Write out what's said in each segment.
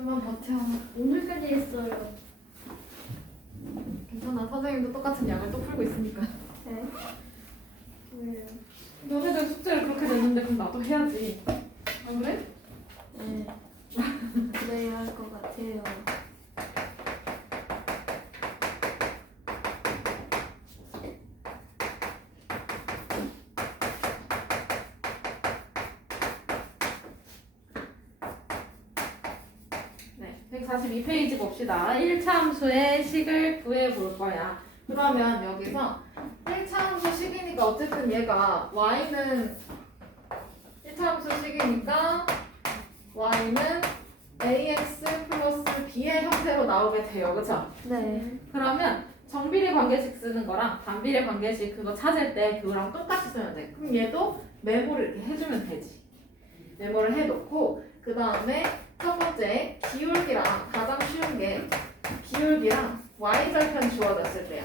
좀만 버텨. 오늘까지 했어요. 괜찮아. 선생님도 똑같은 양을 또 풀고 있으니까. 네. 왜요? 너네들 숙제를 그렇게 냈는데 그럼 나도 해야지. 안 그래? 네. 그래야 할 것 같아요. 네. 142페이지 봅시다. 1차 함수의 식을 구해 볼 거야. 그러면 여기서 1차 함수 식이니까 어쨌든 얘가 y는 1차 함수 식이니까 y는 ax 플러스 b의 형태로 나오게 돼요. 그쵸? 네. 그러면 정비례 관계식 쓰는 거랑 반비례 관계식 그거 찾을 때 그거랑 똑같이 쓰면 돼. 그럼 얘도 메모를 이렇게 해주면 되지. 메모를 해놓고 그 다음에 첫 번째 기울기랑 가장 쉬운 게 기울기랑 y절편 주어졌을 때야.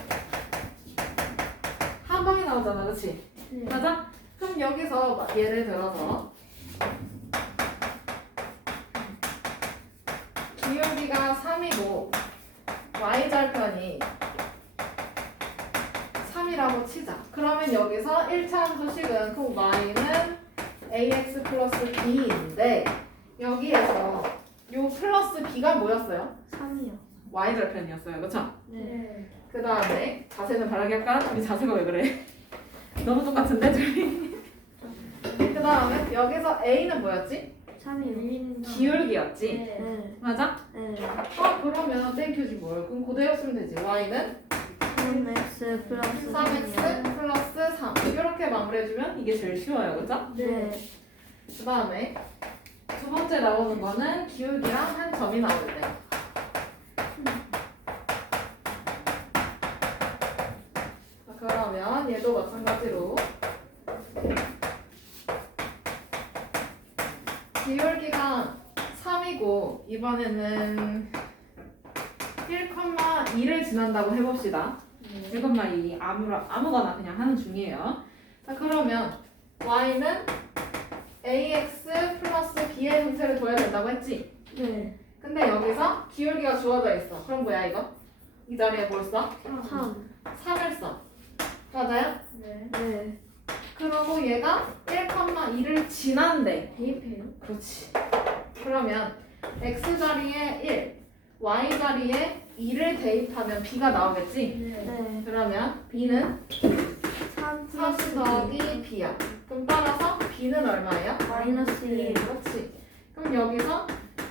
한 방에 나오잖아, 그렇지? 네. 맞아? 그럼 여기서 예를 들어서 기울기가 3이고 y절편이 3이라고 치자. 그러면 여기서 1차 함수식은 그럼 y는 ax 플러스 b인데 여기에서 요 플러스 b가 뭐였어요? 3이요. y절편이었어요. 그쵸? 네. 그 다음에 자세는 바라게 할까? 우리 자세가 왜 그래? 너무 똑같은데 둘이? 그 다음에 여기서 a는 뭐였지? 3이요. 기울기였지? 네. 맞아? 네. 그러면 땡큐지 뭘. 그럼 그대로 쓰면 되지. y는 3x 플러스 3x 플러스 3 이렇게 마무리해주면 이게 제일 쉬워요. 그죠? 네. 그 다음에 두 번째 나오는 거는 기울기랑 한 점이 나오는데 그러면 얘도 마찬가지로 기울기가 3이고 이번에는 1,2를 지난다고 해봅시다. 1,2 아무거나 그냥 하는 중이에요. 자 그러면 y는 ax 플러스 b의 형태를 둬야 된다고 했지? 네. 근데 여기서 기울기가 주어져 있어. 그럼 뭐야 이거? 이 자리에 뭘 써? 3. 3을 써. 맞아요? 네. 네. 그러고 얘가 1,2를 지난대. 대입해요? 그렇지. 그러면 x 자리에 1, y 자리에 2를 대입하면 b가 나오겠지? 네. 그러면 b는 3 3 더하기 b야. 그럼 따라서 b는 얼마예요? 마이너스 1. 그렇지. 그럼 여기서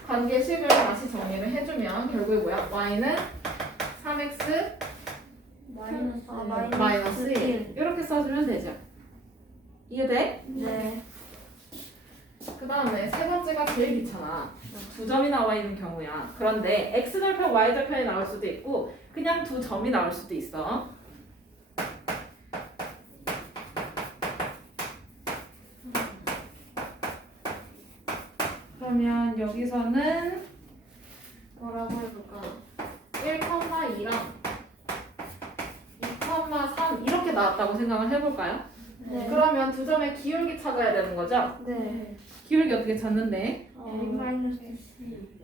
관계식을 다시 정리를 해주면 결국에 뭐야? y는 3x 마이너스 1 이렇게 써주면 되죠. 이해돼? 네. 그 다음에 세 번째가 제일 귀찮아. 두 점이 나와 있는 경우야. 그런데 x절편, y절편이 나올 수도 있고 그냥 두 점이 나올 수도 있어. 그러면 여기서는 뭐라고 해볼까? 1,2랑 2,3 이렇게 나왔다고 생각을 해볼까요? 네. 그러면 두 점의 기울기 찾아야 되는 거죠? 네. 기울기 어떻게 찾는데?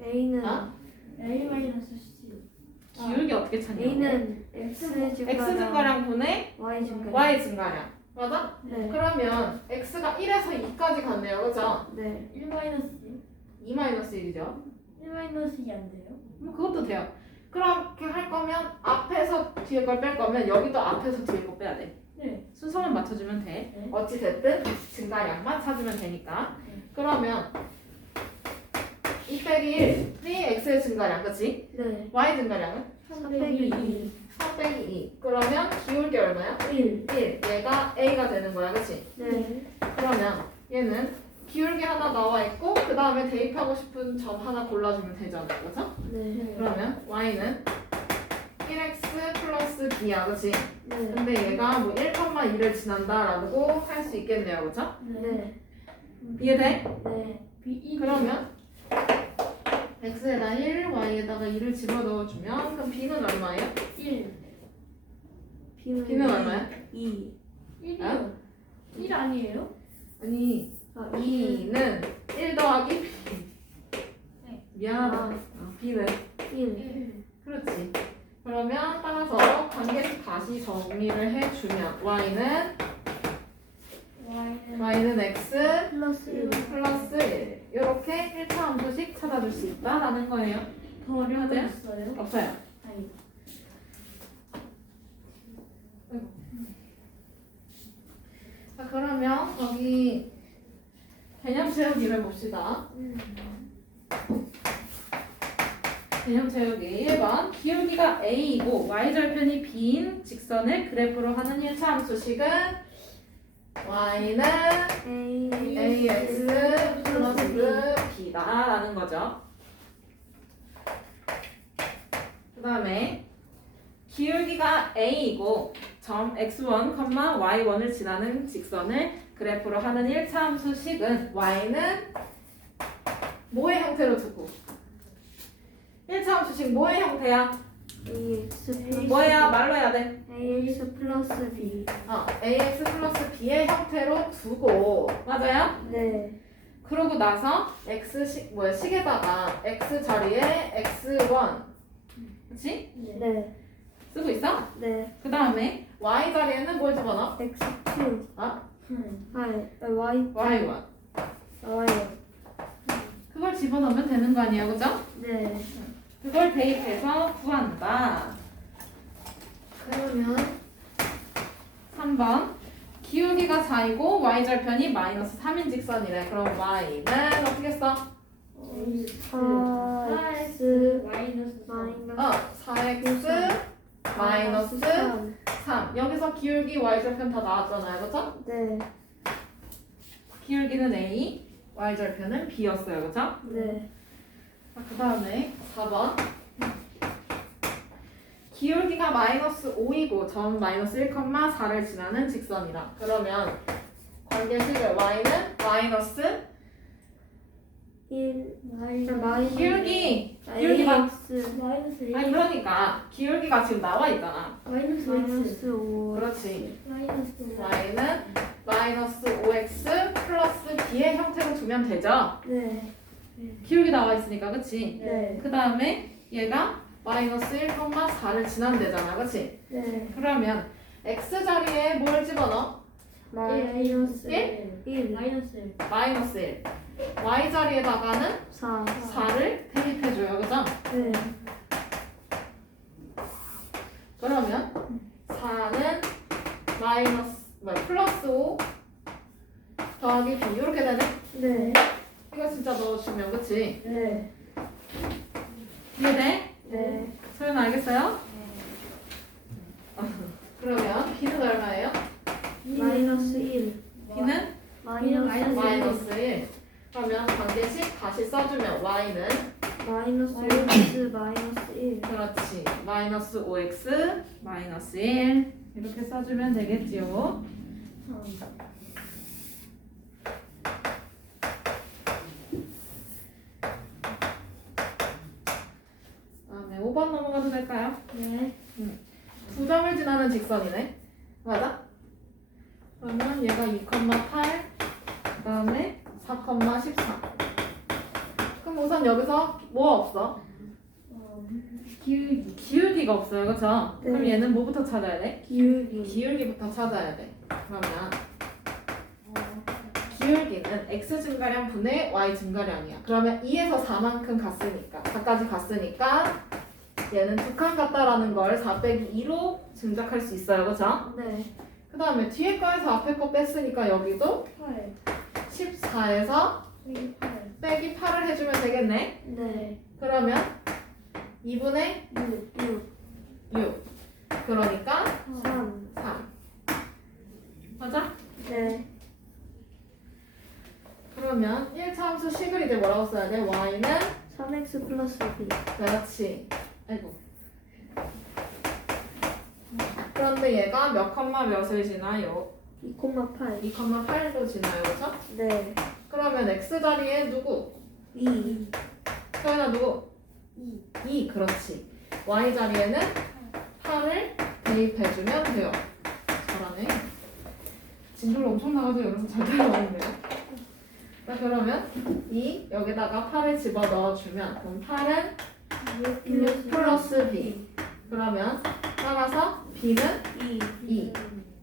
A는 아? A-C. 기울기 어떻게 찾냐고? A는 X x 증가량 분의 Y 증가량. y 증가량. 맞아? 네. 그러면 x가 1에서 2까지 갔네요. 그죠? 네. 2-1이죠. 1-2이 안 돼요? 뭐 그것도 돼요. 그렇게 할 거면 앞에서 뒤에 걸 뺄 거면 여기도 앞에서 뒤에 거 빼야 돼. 네. 순서만 맞춰주면 돼. 네. 어찌 됐든 증가량만 찾으면 되니까. 그러면 2 빼기 1이 x의 증가량, 그치? 네. y 증가량은 3 빼기 2. 3 빼기 2. 그러면 기울기 얼마야? 1. 1. 얘가 a가 되는 거야, 그치? 네. 그러면 얘는 기울기 하나 나와 있고 그 다음에 대입하고 싶은 점 하나 골라주면 되잖아, 그죠? 네. 그러면 y는 1x 플러스 b야, 그치? 네. 근데 얘가 뭐 1,2를 지난다라고 할 수 있겠네요, 그죠? 네. 이해돼? 네. 그러면 x에다 1, y에다가 2를 집어넣어주면 그럼 b는 얼마예요? 1. b는 얼마야? 2. 1이요. 1 아니에요? 아니 아, 2는 1 더하기 b. 네. 미안하다. 아, B는 1. 그렇지. 그러면 따라서 관계식 다시 정리를 해주면 y는 x 플러스 1. 플러스 1 이렇게 1차 함수식 찾아줄 수 있다라는 거예요. 더 어려운 거 맞아요? 있어요? 없어요. 아니. 자 그러면 여기 개념 채우기를 봅시다. 개념 채우기 1번 기울기가 a이고 y절편이 b인 직선을 그래프로 하는 1차 함수식은 y는 ax 플러스 b다라는 거죠. 그 다음에 기울기가 a이고 점 x1, y1을 지나는 직선을 그래프로 하는 1차 함수식은 y는 뭐의 형태로 두고 1차 함수식 뭐의 형태야? ax 뭐야? 말로 해야 돼. ax 플러스 b. ax 플러스 b의 형태로 두고 맞아요? 네. 그러고 나서 식에다가 x 자리에 x1 그치? 네. 쓰고 있어? 네. 그 다음에 y 자리에는 뭘 집어넣어? x2. 아? y. y1 y. 그걸 집어넣으면 되는 거 아니야 그죠? 네. 그걸 대입해서 구한다. 그러면 3번 기울기가 4이고 y절편이 마이너스 3인 직선이래. 그럼 y는 어떻게 써? 4x 마이너스 4x 마이너스 3. 여기서 기울기 y절편 다 나왔잖아요. 그죠? 네. 기울기는 a, y절편은 b였어요. 그죠? 네. 그 다음에 4번 기울기가 마이너스 5이고 점 마이너스 1,4를 지나는 직선이라. 그러면 관계식을 y는 마이너스 1 기울기 봐. 마이너스 1 그러니까 기울기가 지금 나와 있잖아. 마이너스 5 그렇지. 마이너스 y는 마이너스 5x 플러스 b의 형태로 두면 되죠. 네. 기울기 나와 있으니까 그치? 네. 그 다음에 얘가 마이너스 1,4를 지나면 되잖아. 그치? 네. 그러면 x 자리에 뭘 집어넣어? 마이너스 1? 1 마이너스 1 마이너스 1. y 자리에다가는 4 4를 대입해줘요. 그죠? 네. 그러면 4는 플러스 5 더하기 b 이렇게 되네? 네. 이거 진짜 넣어주면 그치? 네. 이해돼? 네. 소연 알겠어요? 그러면 b는 얼마예요? 마이너스 1 b는 마이너스 1. 그러면 관계식 다시 써주면 y는 마이너스 5x 마이너스 1 그렇지. 마이너스 5x 마이너스 1 이렇게 써주면 되겠지요. 다음에 5번 넘어가도 될까요? 네. 2점을 지나는 직선이네. 맞아? 그러면 얘가 2,8 그 다음에 4,14 그럼 우선 여기서 뭐가 없어? 기울기가 없어요. 그쵸? 네. 그럼 얘는 뭐부터 찾아야 돼? 기울기 기울기부터 찾아야 돼. 그러면 기울기는 x 증가량 분의 y 증가량이야. 그러면 2에서 4만큼 갔으니까 4까지 갔으니까 얘는 두 칸 같다라는 걸 4 빼기 2로 짐작할 수 있어요. 그쵸? 네. 그 다음에 뒤에 거에서 앞에 거 뺐으니까 여기도 8 14에서 8 빼기 8을 해주면 되겠네. 네. 그러면 2분의 6 6 그러니까 3 3 맞아? 네. 그러면 1차 함수 식을 이제 뭐라고 써야 돼? y는 3x 플러스 b 그렇지. 아이고. 그런데 얘가 몇 컴마 몇을 지나요? 2,8 2,8도 지나요. 그렇죠? 네. 그러면 x 자리에 누구? 2 서연아 누구? 2 그렇지. y 자리에는 8을 대입해주면 돼요. 잘하네. 진도를 엄청 나가도 여러분 잘 따라오는데요. 자 그러면 2 여기다가 8을 집어넣어주면 그럼 8은 6 플러스 b. 그러면 따라서 b는 2.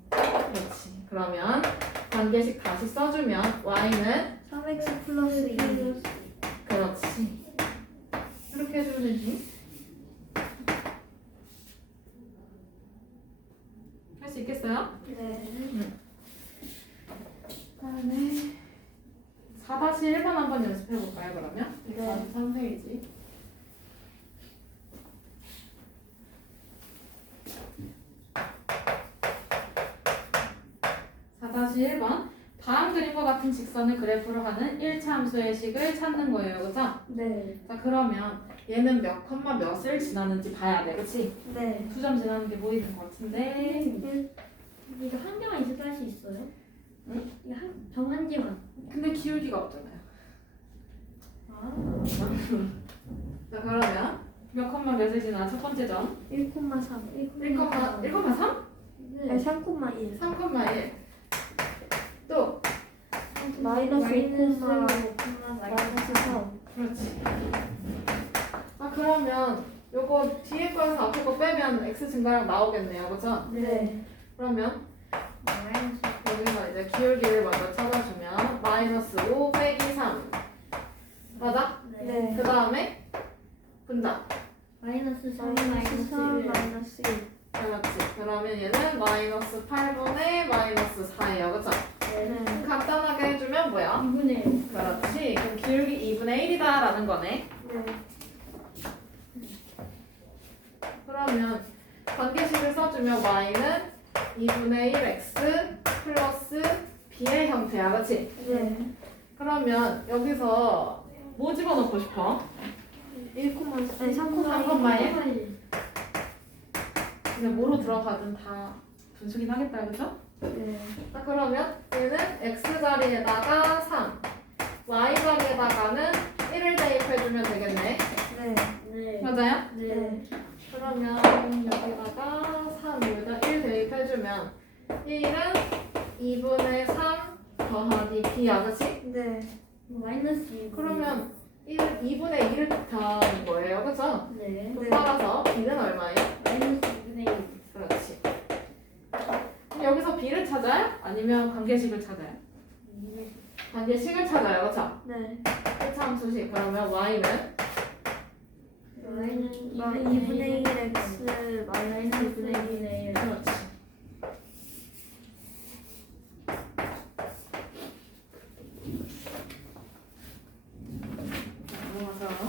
그렇지. 그러면 관계식 다시 써주면 y는 3x 플러스 2. 그렇지. 이렇게 해주면 되지. 할 수 있겠어요? 네. 그다음에 4-1번 한번 연습해볼까요, 그러면? 네. 43페이지. 4-1번. 다음 그림과 같은 직선을 그래프로 하는 1차 함수의 식을 찾는 거예요, 그죠? 네. 자, 그러면 얘는 몇 컴마 몇을 지나는지 봐야 돼, 그치? 네. 2점 지나는 게 보이는 것 같은데. 이거 한 개만 있어도 할 수 있어요? 응? 이거 정한 개만. 근데 기울기가 없잖아요. 아. 자, 그러면 몇 컴마 몇을 지나 첫 번째 점? 1,3. 1,3? 아니 3,1. 3,1. 또 마이너스 5,3. 마이너스 3. 그렇지. 아, 그러면 요거 뒤에 거에서 앞에 거 빼면 x 증가량 나오겠네요, 그죠? 네. 그러면 마이너스 여기서 이제 기울기를 먼저 찾아주면 마이너스 5 빼기 3 맞아? 네. 그 다음에 분자. 마이너스 3 마이너스 3 마이너스 마이너스 1. 그렇지. 그러면 얘는 마이너스 8분의 마이너스 4예요, 그죠? 1. 네. 간단하게 해주면 뭐야? 2분의 1. 그렇지. 그럼 기울기 2분의 1이다 라는 거네. 네. 그러면 관계식을 써주면 y는 2분의 1x 플러스 b의 형태야, 그렇지? 네. 그러면 여기서 뭐 집어넣고 싶어? 3,1. 3,1? 근데 뭐로 들어가든 다 분수긴 하겠다, 그죠? 네. 자, 그러면 얘는 x 자리에다가 3, y 자리에다가는 1을 대입해주면 되겠네. 네. 네. 맞아요? 네. 그러면 여기다가 3, 여기다 1 대입해주면 1은 2분의 3 더하기 b야, 그치? 네. 마이너스 2. 그러면 2분의 1을 뜻하는 거예요, 그죠? 네. 그럼 따라서 b는 얼마예요? 마이너스 2분의 1. 그렇지. 그럼 여기서 b를 찾아요? 아니면 관계식을 찾아요? 관계식을 찾아요, 그쵸? 네. 1차 함수식. 그러면 y는 y는 2분의 1x 마이너스 마이너스 2분의 1. 그렇지. 넘어가서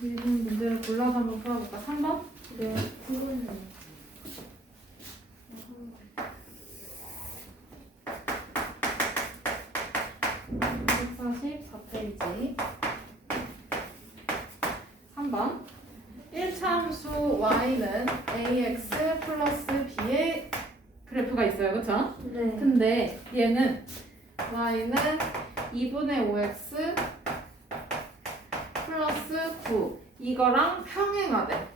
미분 문제를 골라서 한번 풀어볼까? 3번? 네. 그거는 144페이지 3번 1차 함수 y는 ax 플러스 b의 그래프가 있어요, 그쵸? 네. 근데 얘는 y는 2분의 5x 플러스 9 이거랑 평행하대.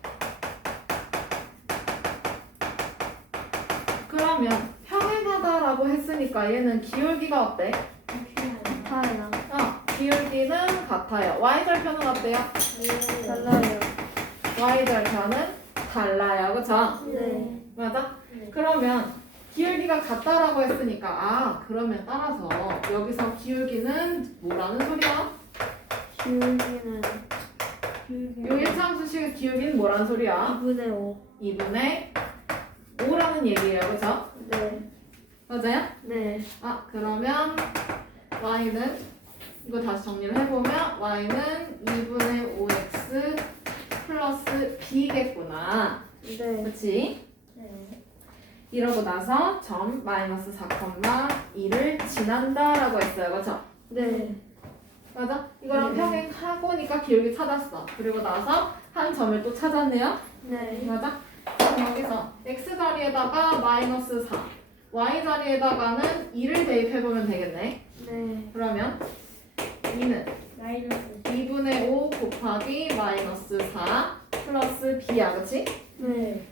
그러면 평행하다라고 했으니까 얘는 기울기가 어때? 같아요. 기울기는 같아요. y절편은 어때요? 달라요. y절편은 달라요, 그쵸? 네. 맞아? 네. 그러면 기울기가 같다라고 했으니까 그러면 따라서 여기서 기울기는 뭐라는 소리야? 기울기는 요 1차 함수식의 기울기는 뭐라는 소리야? 2분의 5. 2분의 5라는 얘기예요, 그쵸? 네. 맞아요? 네. 그러면 y는 이거 다시 정리를 해보면 y는 2분의 5x 플러스 b겠구나. 네. 그치? 네. 이러고 나서 점 마이너스 4,2를 지난다라고 했어요, 그쵸? 네. 맞아? 이거랑 네. 평행하고니까 기울기 찾았어. 그리고 나서 한 점을 또 찾았네요. 네. 맞아? 그럼 여기서 x 자리에다가 마이너스 4, y 자리에다가는 2를 대입해보면 되겠네. 네. 그러면 2는 마이너스 2분의 5 곱하기 마이너스 4 플러스 b야, 그치? 네.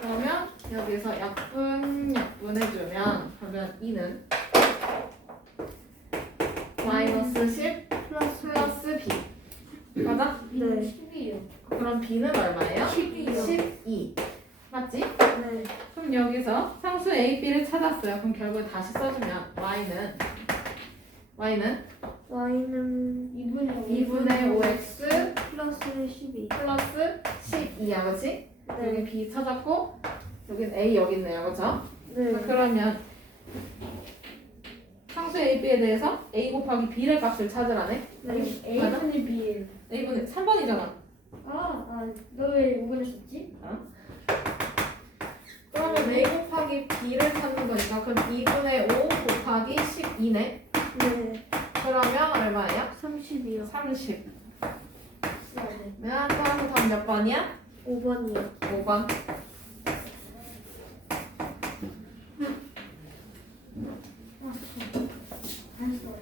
그러면 여기서 약분해주면 그러면 2는 b는 얼마예요? 12요. 12. 맞지? 네. 그럼 여기서 상수 a, b를 찾았어요. 그럼 결국에 다시 써주면 y는 Y는 2분의 5x 플러스 12. 플러스 12야, 그치? 여기 네. b 찾았고 여긴 a 여기 있네요, 그쵸? 네. 그러면 상수 a, b에 대해서 a 곱하기 b의 값을 찾으라네. 네. A분의 B. a분의 3번이잖아. 너 왜 5분을 썼지? 그러면 a 곱하기 b를 찾는 거니까 그럼 2분의 5 곱하기 12네. 네. 그러면 얼마예요? 30이요. 30. 네. 다음 답 몇 번이야? 5번이요. 5번. 알았어.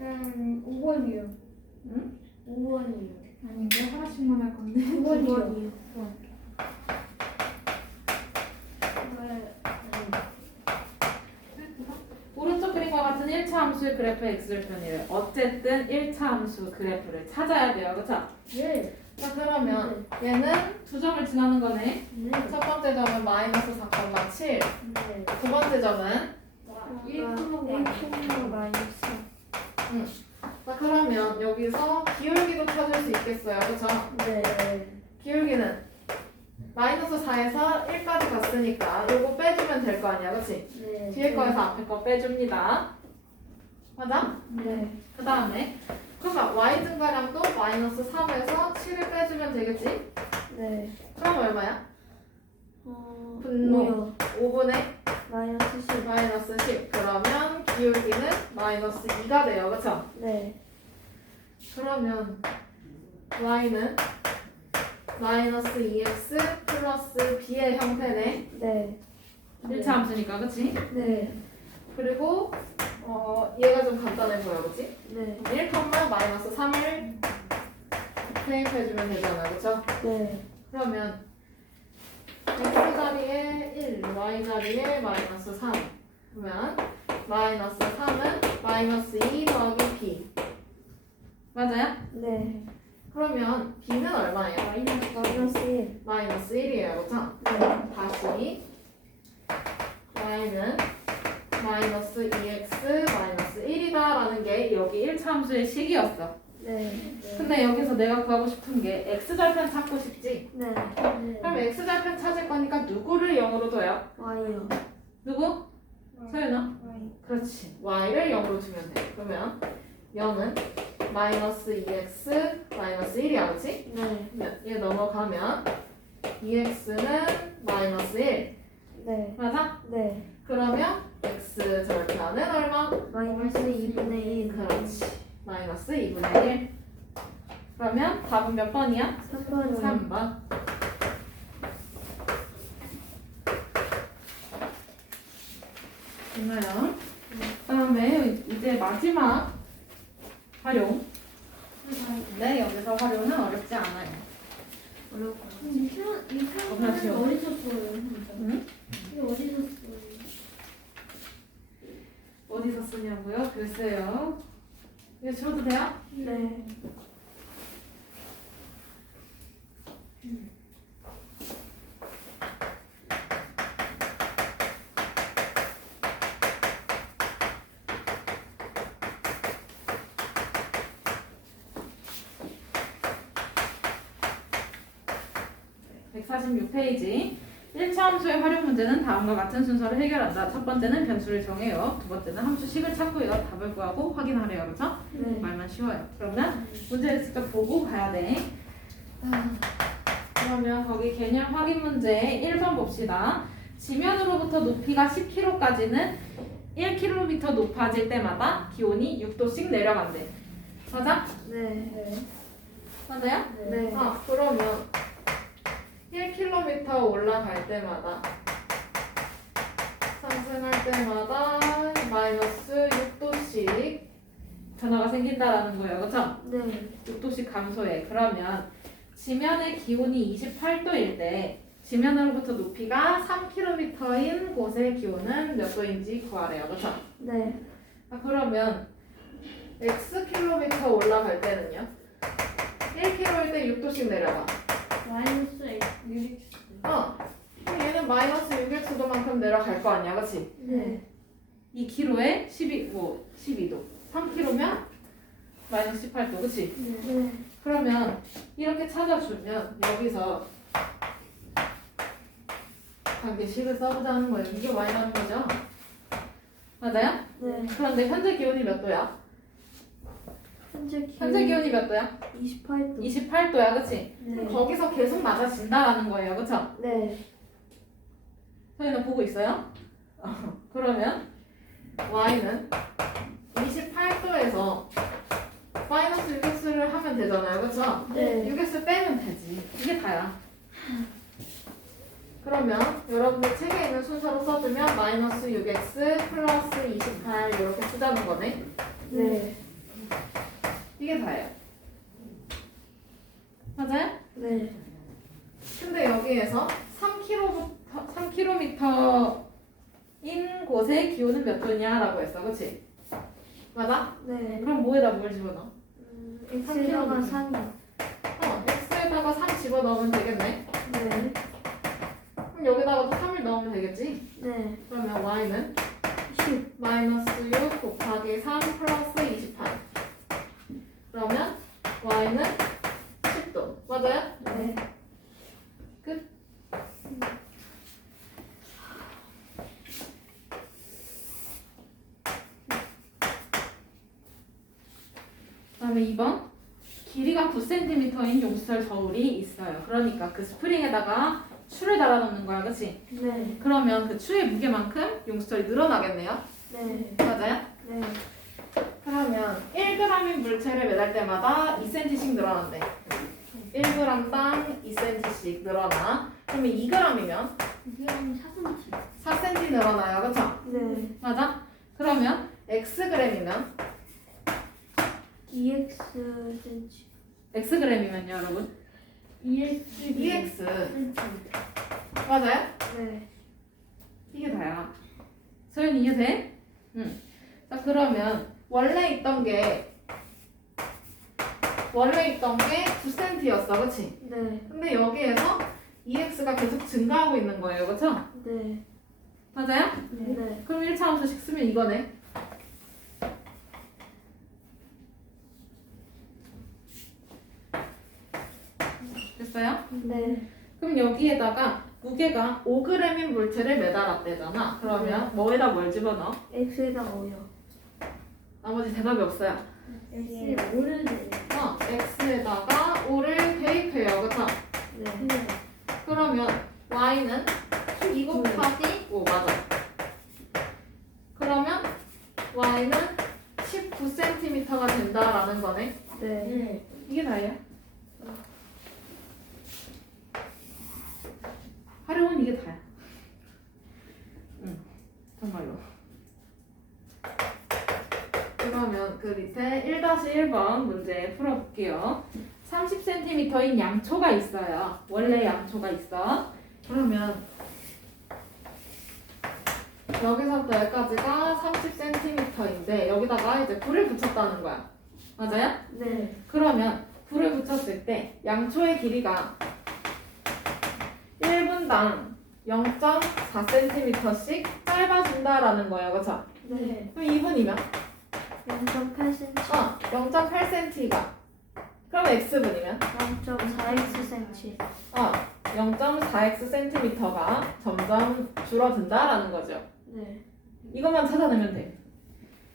음, 5번이요. 응? 5번이요. 아닌데 하나씩만 할 건데. 5번이요. 오른쪽 그림과 같은 1차 함수의 그래프의 x절편이래. 어쨌든 1차 함수 그래프를 찾아야 돼요. 그쵸? 네. 자, 그러면 얘는 두 점을 지나는 거네. 네. 첫 번째 점은 마이너스 4,7. 네. 두 번째 점은 1,5 마이너스. 자, 그러면 여기서 기울기도 찾을 수 있겠어요. 그쵸? 네. 기울기는 마이너스 4에서 1까지 갔으니까 요거 빼주면 될 거 아니야. 그치? 네. 뒤에 거에서 앞에 거 빼줍니다. 맞아? 네. 그 다음에 그러면 y 증가량도 마이너스 3에서 7을 빼주면 되겠지? 네. 그럼 얼마야? 분모 5분의 마이너스 10. 마이너스 10. 그러면 기울기는 마이너스 2가 돼요. 그쵸? 네. 그러면 y는 마이너스 2x 플러스 b의 형태네. 네. 1차 함수니까, 그치? 네. 그리고 얘가 좀 간단해 보여, 그치? 네. 1, 마이너스 3을 대입해주면 되잖아, 그쵸? 네. 그러면 x 자리에 1, y 자리에 마이너스 3. 그러면 마이너스 3은 마이너스 2 더하기 b. 맞아요? 네. 그러면 b는 얼마예요? 마이너스 1. 마이너스 1이에요, 그쵸? 네. 다시 y는 마이너스 2x 마이너스 1이다라는 게 여기 1차 함수의 식이었어. 네. 근데 여기서 내가 구하고 싶은 게 x절편 찾고 싶지? 네. 그럼 x절편 찾을 거니까 누구를 0으로 둬요? Y요. 누구? 서윤아? 그렇지. y를 0으로 두면 돼. 그러면 0은 마이너스 2x 마이너스 1이야, 그렇지? 네. 그러면 얘 넘어가면 2x는 마이너스 1. 네. 맞아? 네. 그러면 x절편은 얼마? 마이너스 2분의 1. 그렇지. 마이너스 2분의 1. 그러면 답은 몇 번이야? 3번이요. 3번. 됐나요? 그다음에 이제 마지막 활용. 네, 여기서 활용은 어렵지 않아요. 어렵고. 이 표현은 어디서 써요? 응? 이거 어디서 써요? 어디서 쓰냐고요? 글쎄요. 이거 줘도 돼요? 네. 네, 146페이지. 1차 함수의 활용 문제는 다음과 같은 순서로 해결한다. 첫 번째는 변수를 정해요. 두 번째는 함수식을 찾고요. 답을 구하고 확인하래요. 그렇죠? 네. 말만 쉬워요. 그러면 문제를 직접 보고 가야 돼. 그러면 거기 개념 확인 문제 1번 봅시다. 지면으로부터 높이가 10km까지는 1km 높아질 때마다 기온이 6도씩 내려간대. 맞아? 네. 맞아요? 네. 그러면 1km 올라갈 때마다 상승할 때마다 마이너스 6도씩 변화가 생긴다라는 거예요. 그렇죠? 네. 6도씩 감소해. 그러면 지면의 기온이 28도일 때 지면으로부터 높이가 3km인 곳의 기온은 몇 도인지 구하래요. 그렇죠? 네. 아, 그러면 Xkm 올라갈 때는요? 1km일 때 6도씩 내려가. 마이너스 유리. 그럼 얘는 마이너스 6X도만큼 내려갈 거 아니야, 그치? 네. 2km에 12도. 3km면 마이너스 18도, 그치? 네. 그러면 이렇게 찾아주면 여기서 관계식을 써보자는 거예요. 이게 Y라는 거죠? 맞아요? 네. 그런데 현재 기온이 몇 도야? 현재 기온이 몇 도야? 28도. 28도야, 그치? 네. 거기서 계속 맞아진다라는 거예요, 그쵸? 네. 저희는 보고 있어요? 그러면 Y는 28도에서 마이너스 6x를 하면 되잖아요, 그쵸? 네. 6x 빼면 되지. 이게 다야. 그러면 여러분들 책에 있는 순서로 써주면 마이너스 6x 플러스 28 이렇게 쓰자는 거네. 네. 이게 다예요. 맞아요? 네. 근데 여기에서 3km인 곳의 기온은 몇 도냐라고 했어, 그치? 맞아? 네. 그럼 뭐에다 뭘 집어넣어? X에다가 3이요. x에다가 3 집어넣으면 되겠네. 네. 그럼 여기다가 또 3을 넣으면 되겠지? 네. 그러면 y는 10. 마이너스 6 곱하기 3 플러스 28. 그러면 y는 10도. 맞아요? 네. 끝. 그다음에 2번. 길이가 9cm인 용수철 저울이 있어요. 그러니까 그 스프링에다가 추를 달아놓는 거야, 그치? 네. 그러면 그 추의 무게만큼 용수철이 늘어나겠네요? 네. 맞아요? 네. 그러면 1g인 물체를 매달 때마다 2cm씩 늘어난대. 1g당 2cm씩 늘어나. 그러면 2g이면 이게 4cm. 4cm 늘어나요, 그쵸? 네. 맞아? 그러면 xg이면 2x cm. xg이면요, 여러분? 2x. 2x. 맞아요? 네. 이게 다야. 소연이 이해돼? 응. 자, 그러면 원래 있던 게 9cm였어, 그치? 네. 근데 여기에서 2x가 계속 증가하고 있는 거예요, 그쵸? 네. 맞아요? 네. 그럼 1차함수씩 쓰면 이거네. 됐어요? 네. 그럼 여기에다가 무게가 5g인 물체를 매달았대잖아. 그러면 뭐에다 뭘 집어넣어? X에다가 5요. 나머지 대답이 없어요. X에 5를 내. x에다가 5를 대입해요. 그쵸? 네. 네. 그러면 y는 2 곱하기 5 맞아. 그러면 y는 19cm가 된다라는 거네. 네. 네. 이게 다예요. 활용은 이게 다야. 응, 정말로. 그러면 그 밑에 1-1번 문제 풀어볼게요. 30cm인 양초가 있어요. 원래 양초가 있어. 그러면 여기서부터 여기까지가 30cm인데 여기다가 이제 불을 붙였다는 거야. 맞아요? 네. 그러면 불을 붙였을 때 양초의 길이가 1분당 0.4cm씩 짧아진다라는 거예요. 그쵸? 네. 그럼 2분이면? 0.8cm. 0.8cm가. 그럼 x분이면? 0.4x cm. 0.4x 점점 줄어든다라는 거죠. 네. 이것만 찾아내면 돼.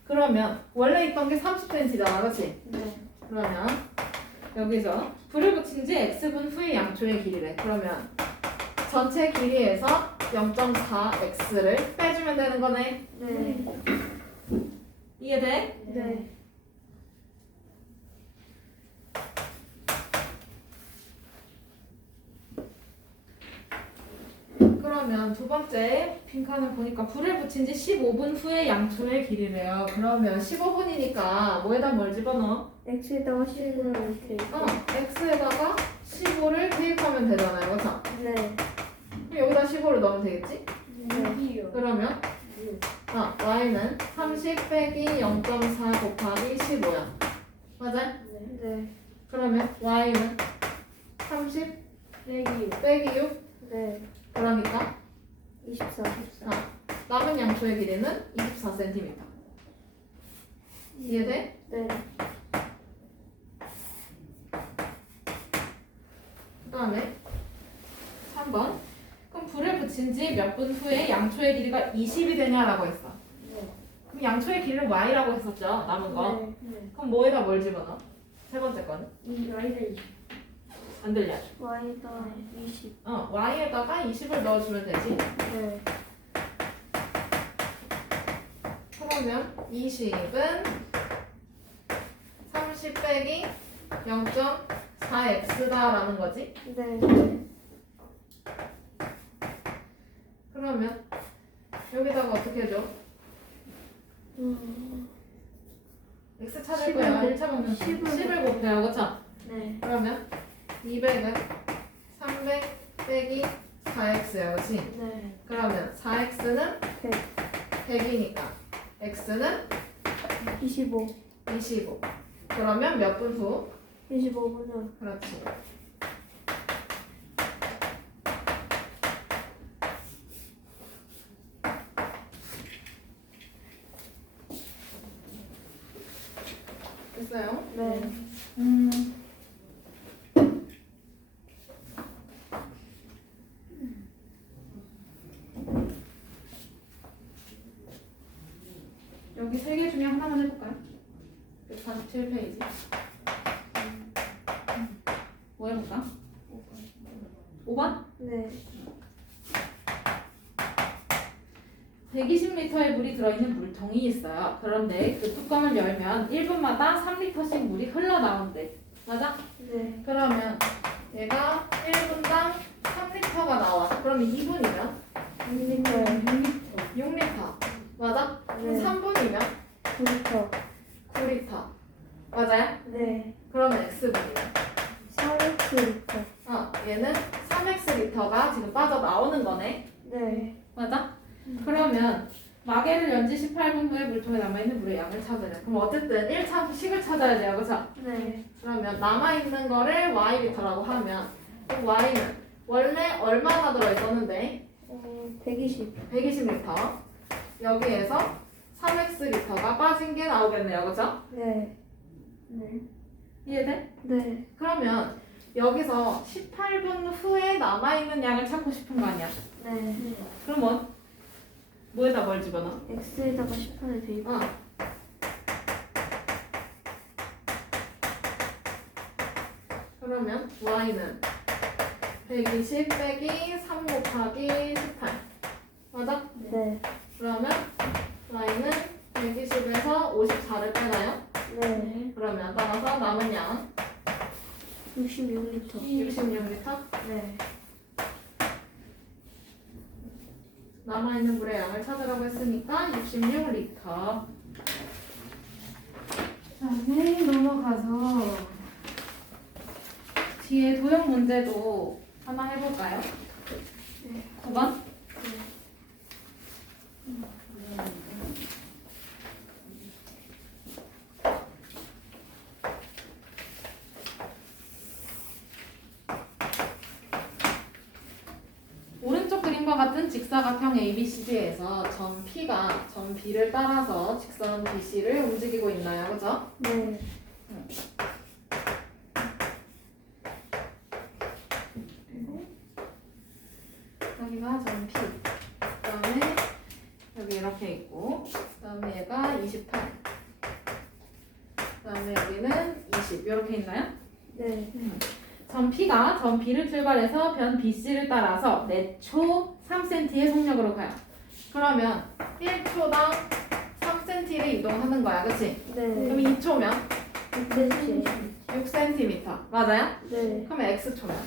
그러면 원래 있던 게 30cm잖아. 그치? 네. 그러면 여기서 불을 붙인 지 x분 후의 양초의 길이래. 그러면 전체 길이에서 0.4x를 빼주면 되는 거네. 네. 이해돼? 네. 그러면 두 번째 빈칸을 보니까 불을 붙인 지 15분 후의 양초의 길이래요. 그러면 15분이니까 뭐에다 뭘 집어넣어? X에다가 15를 이렇게. x에다가 15를 대입하면 되잖아요. 그쵸? 네. 그럼 여기다 15를 넣으면 되겠지? 여기요. 그러면 y는 30 빼기 0.4 곱하기 15야. 맞아? 네. 그러면 y는 30 빼기 빼기 6. 네. 그러니까 24. 남은 양초의 길이는 24cm. 이해돼? 네. 그 다음에 3번. 그럼 불을 붙인 지 몇 분 후에 양초의 길이가 20이 되냐라고 했어. 그럼 양초의 길이는 y라고 했었죠. 남은 거. 네. 네. 그럼 뭐에다 뭘 집어넣어? 세 번째 거는? 이 아이들 안 들려. Y가 20. y에다가 20을 넣어주면 되지. 네. 그러면 20은 30 빼기 0.4x다라는 거지. 네. 그러면 여기다가 어떻게 해줘? x 찾을 거야. 1차 방면 10을 곱해요. 그쵸? 네. 그러면 200은 300 빼기 4x야. 그치? 네. 그러면 4x는 100. 100이니까 x는 25. 25. 그러면 몇 분 후? 25분 후. 그렇지. 됐어요? 네. 여기 세 개 중에 하나만 해볼까요? 147페이지. 뭐 해볼까? 5번? 네. 120리터의 물이 들어있는 물통이 있어요. 그런데 그 뚜껑을 열면 1분마다 3리터씩 물이 흘러나온대. 맞아? 네. 그러면 얘가 1분당 3리터가 나와. 그럼 2분이면 6리터. 6리터. 맞아? 그럼 네. 3분이면 9리터. 9리터. 맞아요? 네. 그러면 x분이면 4X리터. 얘는 3x리터가 지금 빠져나오는 거네. 네. 맞아? 그러면 마개를 연지 18분 후에 물통에 남아있는 물의 양을 찾으래. 그럼 어쨌든 1차 식을 찾아야 돼요. 그쵸? 네. 그러면 남아있는 거를 y리터라고 하면 그럼 y는 원래 얼마나 들어있었는데 120. 120리터. 여기에서 3x리터가 빠진 게 나오겠네요. 그쵸? 네. 네. 이해돼? 네. 그러면 여기서 18분 후에 남아있는 양을 찾고 싶은 거 아니야? 네. 그러면 뭐에다 뭘 집어넣어? X에다가 18을 대입. 그러면 y는 120 빼기 3 곱하기 18 맞아? 네. 그러면 y는 120에서 54를 빼나요? 네. 그러면 따라서 남은 양 66리터. 66리터. 네. 남아있는 물의 양을 찾으라고 했으니까 66리터. 다음에 넘어가서 뒤에 도형 문제도 하나 해볼까요? 네. 9번? 오른쪽 그림과 같은 직사각형 ABCD에서 점 P가 점 B를 따라서 직선 BC를 움직이고 있나요? 그죠? 네. 여기가 점 P. 그 다음에 여기 이렇게 있고, 그 다음에 얘가 28. 그 다음에 여기는 20. 이렇게 있나요? 네. 점 P가 점 B를 출발해서 변 BC를 따라서 4초 3cm의 속력으로 가요. 그러면 1초당 3cm를 이동하는 거야. 그치? 네. 그럼 2초면 6cm. 6cm. 맞아요? 네. 그러면 X초면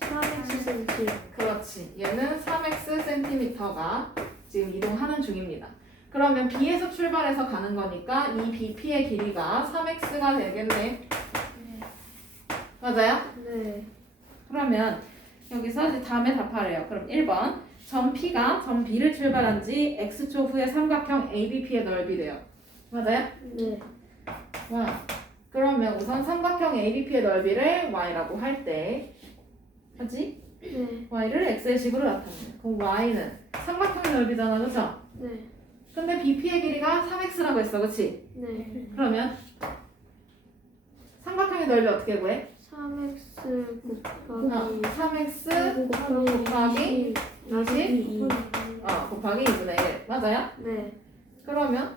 400cm. 그렇지. 얘는 3x cm가 지금 이동하는 중입니다. 그러면 B에서 출발해서 가는 거니까 이 BP의 길이가 3x가 되겠네. 맞아요? 네. 그러면 여기서 이제 다음에 답하래요. 그럼 1번 점 P가 점 B를 출발한 지 X초 후에 삼각형 ABP의 넓이래요. 맞아요? 네. 와. 그러면 우선 삼각형 ABP의 넓이를 Y라고 할 때 하지? 네. Y를 X의 식으로 나타내요. 그럼 Y는 삼각형의 넓이잖아, 그쵸? 네. 근데 BP의 길이가 3X라고 했어, 그치? 네. 그러면 삼각형의 넓이 어떻게 구해? 3x 곱하기 3X 곱하기 20 곱하기 2분의 1 맞아요? 네. 그러면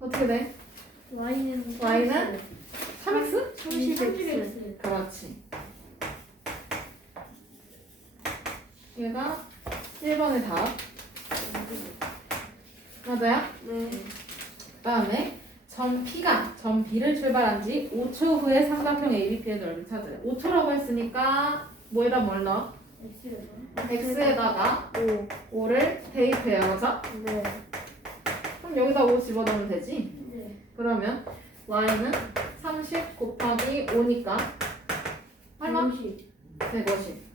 어떻게 돼? Y는 3X? 30x. 그렇지. 얘가 1번의 답 맞아요? 네. 그 다음에 점 P가 점 B를 출발한 지 5초 후에 삼각형 ABP의 넓이를 찾으래. 5초라고 했으니까 뭐에다 뭘 넣어? X에다가 5를 대입해요. 그죠? 네. 그럼 여기다 5 집어넣으면 되지? 네. 그러면 Y는 30 곱하기 5니까 얼마? 150.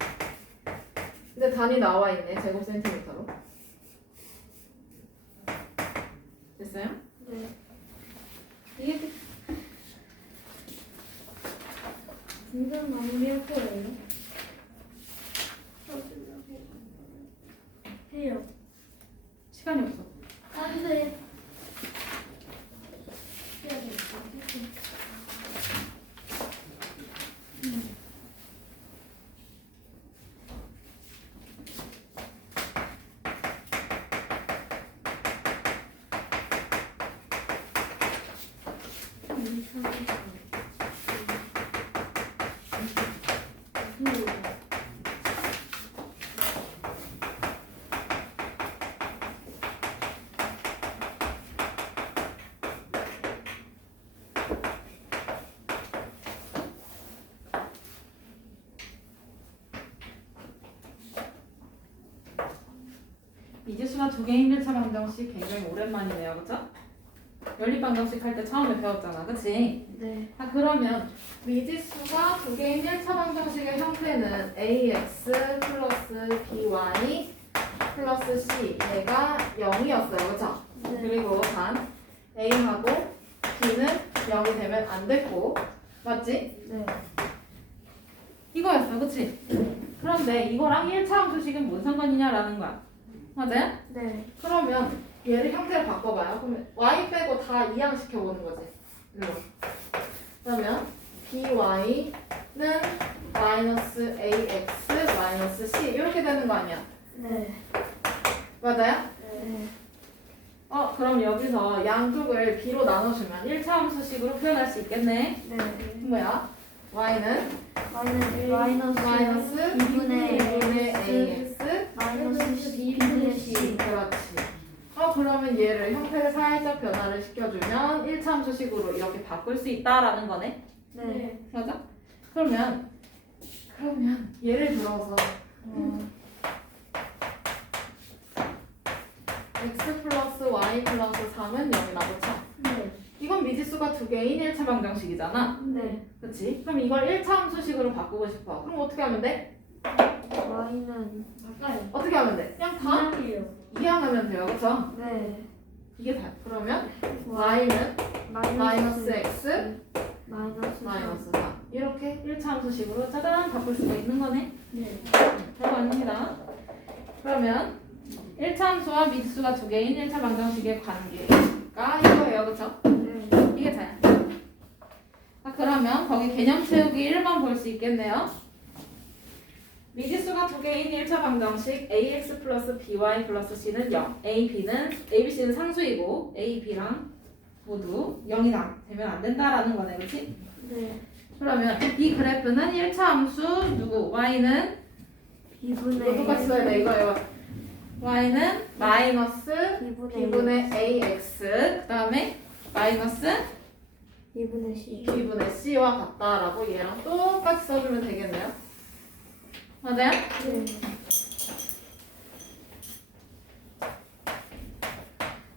근데 단위 나와 있네. 제곱센티미터로. 됐어요? 네. 이게 중간 마무리할 거예요. 해요. 시간이 없어. 안 돼. 미지수가 두 개인 1차 방정식 굉장히 오랜만이네요. 그쵸? 연립 방정식 할 때 처음에 배웠잖아. 그치? 네. 자, 그러면 미지수가 두 개인 1차 방정식의 형태는 ax 플러스 by 플러스 c 얘가 0이었어요. 그쵸? 네. 그리고 단 a하고 b는 0이 되면 안 됐고 맞지? 네. 이거였어. 그치? 그런데 이거랑 1차 함수식은 뭔 상관이냐라는 거야. 맞아요? 네. 그러면 얘를 형태를 바꿔봐요. 그러면 y 빼고 다 이항시켜보는 거지. 이거. 그러면 by는 마이너스 ax 마이너스 c 이렇게 되는 거 아니야? 네. 맞아요? 네. 그럼 여기서 양쪽을 b로 나눠주면 1차 함수식으로 표현할 수 있겠네. 네. 뭐야? y는 마이너스 2분의 2분의 ax ax 마이너스 2분의 c. 그렇지. 그러면 얘를 형태를 살짝 변화를 시켜주면 1차 함수식으로 이렇게 바꿀 수 있다라는 거네. 네. 맞아? 그러면 예를 들어서 x 플러스 y 플러스 3은 0이라 그쵸? 네. 이건 미지수가 두 개인 1차 방정식이잖아. 네. 그치? 그럼 이걸 1차 함수식으로 바꾸고 싶어. 그럼 어떻게 하면 돼? y는 아까요. 어떻게 하면 돼? 그냥 다 이요. 이항하면 돼요. 그쵸? 네. 이게 다. 그러면 y는 마이너스 x 마이너스 4 이렇게 1차 함수식으로 짜잔 바꿀 수가 있는 거네. 네. 별거 아닙니다. 그러면 1차 함수와 미지수가 두 개인 1차 방정식의 관계가 이거예요. 그쵸? 네. 이게 다야. 자, 그러면 거기 개념 채우기 1번 볼 수 있겠네요. 미지수가 두 개인 1차 방정식 ax 플러스 by 플러스 c는 0 abc는 상수이고 a, b랑 모두 0이 되면 안 된다라는 거네. 그치? 네. 그러면 이 그래프는 1차 함수 누구? y는 2분의 이거 똑같이 써야 돼. 이거 y는 마이너스 2분의 ax 그 다음에 마이너스 2분의 c. 2분의 c와 같다라고 얘랑 똑같이 써주면 되겠네요. 맞아요? 네.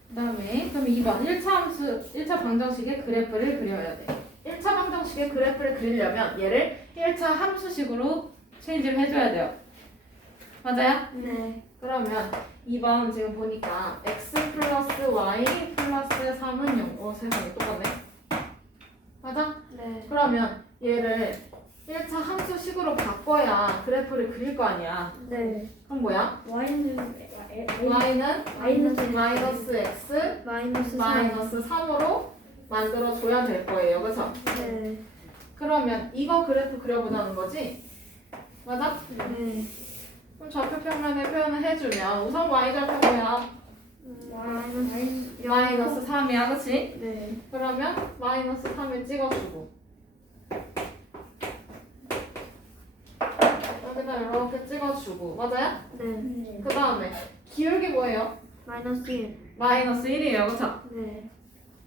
그 다음에 그럼 2번 1차 함수 1차 방정식의 그래프를 그려야 돼. 1차 방정식의 그래프를 그리려면 얘를 1차 함수식으로 체인지를 해줘야 돼요. 맞아요? 네. 그러면 2번 지금 보니까 x 플러스 y 플러스 3은 0. 세상에 똑같네. 맞아? 네. 그러면 얘를 1차 함수식으로 바꿔야 그래프를 그릴 거 아니야. 네. 그럼 뭐야? y는 y는 마이너스 x 마이너스 3. 마이너스 3으로 만들어줘야 될 거예요. 그쵸? 네. 그러면 이거 그래프 그려보자는 거지? 맞아? 네. 그럼 좌표평면에 표현을 해주면 우선 y좌표 뭐야? 마이너스 3이야. 그치? 네. 그러면 마이너스 3을 찍어주고 여기다 이렇게 찍어주고 맞아요? 네. 그 다음에 기울기 뭐예요? 마이너스 1. 마이너스 1이에요. 그쵸? 네.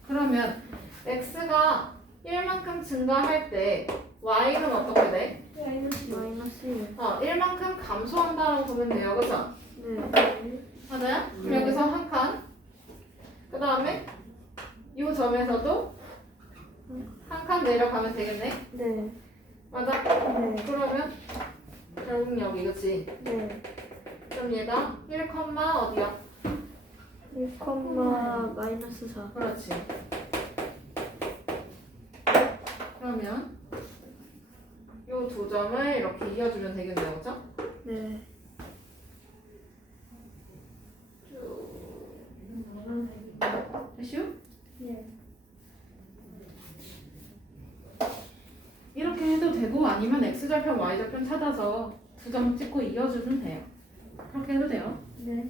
그러면 x가 1만큼 증가할 때 y는 어떻게 돼? 마이너스 1. 1만큼 감소한다라고 보면 돼요. 그쵸? 네. 맞아요? 그럼 여기서 한 칸. 그 다음에 이 점에서도 한 칸 내려가면 되겠네. 네. 맞아? 네. 그러면 결국 여기 그치? 네. 그럼 얘가 1, 어디야? 1, 마이너스 4. 그렇지. 그러면 요 두 점을 이렇게 이어주면 되겠네요. 그죠? 네. 됐슈? 네. 이렇게 해도 되고 아니면 x좌표, y좌표 찾아서 두 점 찍고 이어주면 돼요. 그렇게 해도 돼요. 네.